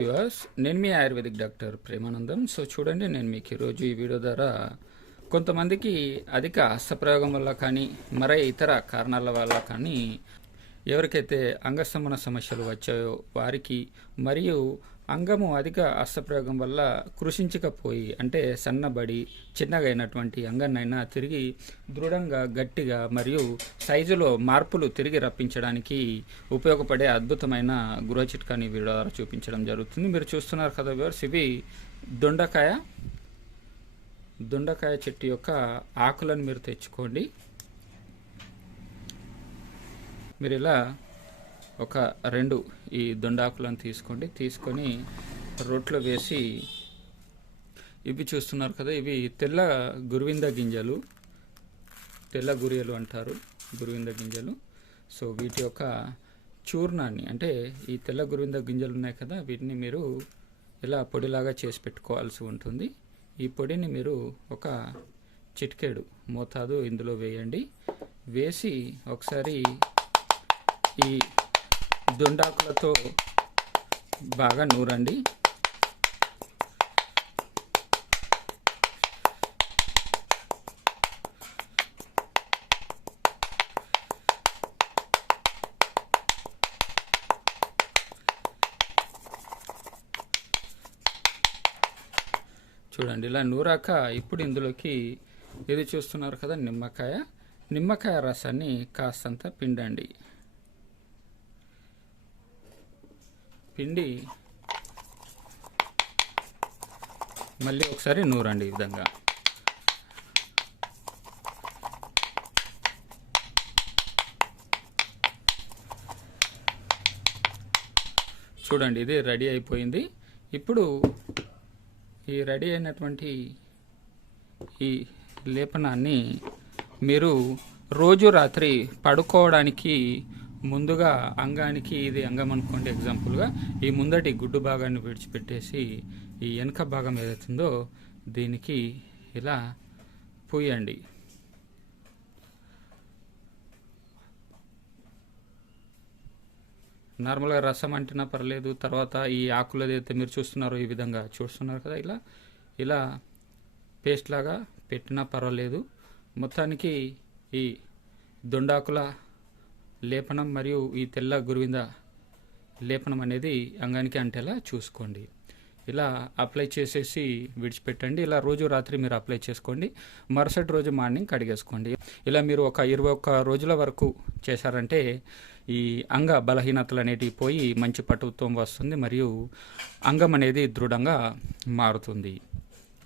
Viewers నేను మీ ayurvedic doctor Premanandam. So చూడండి నేను మీకు ఈరోజు ఈ వీడియో ద్వారా కొంతమందికి అధిక హస్తప్రయోగం వల్ల కానీ మరే ఇతర కారణాల వల్ల కానీ ఎవరికైతే అంగస్తంభన సమస్యలు వచ్చాయో వారికి మరియు అంగము అధిక అస్త్రప్రయోగం వల్ల కృషించకపోయి అంటే సన్నబడి చిన్నగైనటువంటి అంగన్నైనా తిరిగి దృఢంగా గట్టిగా మరియు సైజులో మార్పులు తిరిగి రప్పించడానికి ఉపయోగపడే అద్భుతమైన గృహ చిట్కాని వీడియో ద్వారా చూపించడం జరుగుతుంది. మీరు చూస్తున్నారు కదా వ్యూవర్స్ ఇవి దొండకాయ దొండకాయ చెట్టు యొక్క ఆకులను మీరు తెచ్చుకోండి. మీరు ఇలా ఒక రెండు ఈ దొండాకులను తీసుకోండి. తీసుకొని రోట్లో వేసి ఇవి చూస్తున్నారు కదా ఇవి తెల్ల గురువింద గింజలు. తెల్ల గురియలు అంటారు గురువింద గింజలు. సో వీటి యొక్క చూర్ణాన్ని అంటే ఈ తెల్ల గురువింద గింజలు ఉన్నాయి కదా వీటిని మీరు ఇలా పొడిలాగా చేసి పెట్టుకోవాల్సి ఉంటుంది. ఈ పొడిని మీరు ఒక చిటికెడు మోతాదు ఇందులో వేయండి. వేసి ఒకసారి ఈ దుండాకులతో బాగా నూరండి. చూడండి ఇలా నూరాక ఇప్పుడు ఇందులోకి ఇది చూస్తున్నారు కదా నిమ్మకాయ. నిమ్మకాయ రసాన్ని కాస్తంత పిండండి. పిండి మళ్ళీ ఒకసారి నూరండి ఈ విధంగా. చూడండి ఇది రెడీ అయిపోయింది. ఇప్పుడు ఈ రెడీ అయినటువంటి ఈ లేపనాన్ని మీరు రోజు రాత్రి పడుకోవడానికి ముందుగా అంగానికి ఇది అంగం అనుకోండి ఎగ్జాంపుల్గా ఈ ముందటి గుడ్డు భాగాన్ని విడిచిపెట్టేసి ఈ వెనక భాగం ఏదైతుందో దీనికి ఇలా పూయండి. నార్మల్గా రసం అంటినా పర్లేదు తర్వాత ఈ ఆకులు ఏదైతే మీరు చూస్తున్నారో ఈ విధంగా చూస్తున్నారు కదా ఇలా ఇలా పేస్ట్ లాగా పెట్టినా పర్వాలేదు. మొత్తానికి ఈ దొండాకుల లేపనం మరియు ఈ తెల్ల గురువింద లేపనం అనేది అంగానికి అంటేలా చూసుకోండి. ఇలా అప్లై చేసేసి విడిచిపెట్టండి. ఇలా రోజు రాత్రి మీరు అప్లై చేసుకోండి. మరుసటి రోజు మార్నింగ్ కడిగేసుకోండి. ఇలా మీరు ఒక ఇరవై ఒక్క రోజుల వరకు చేశారంటే ఈ అంగ బలహీనతలు అనేటివి పోయి మంచి పటుత్వం వస్తుంది మరియు అంగం అనేది దృఢంగా మారుతుంది.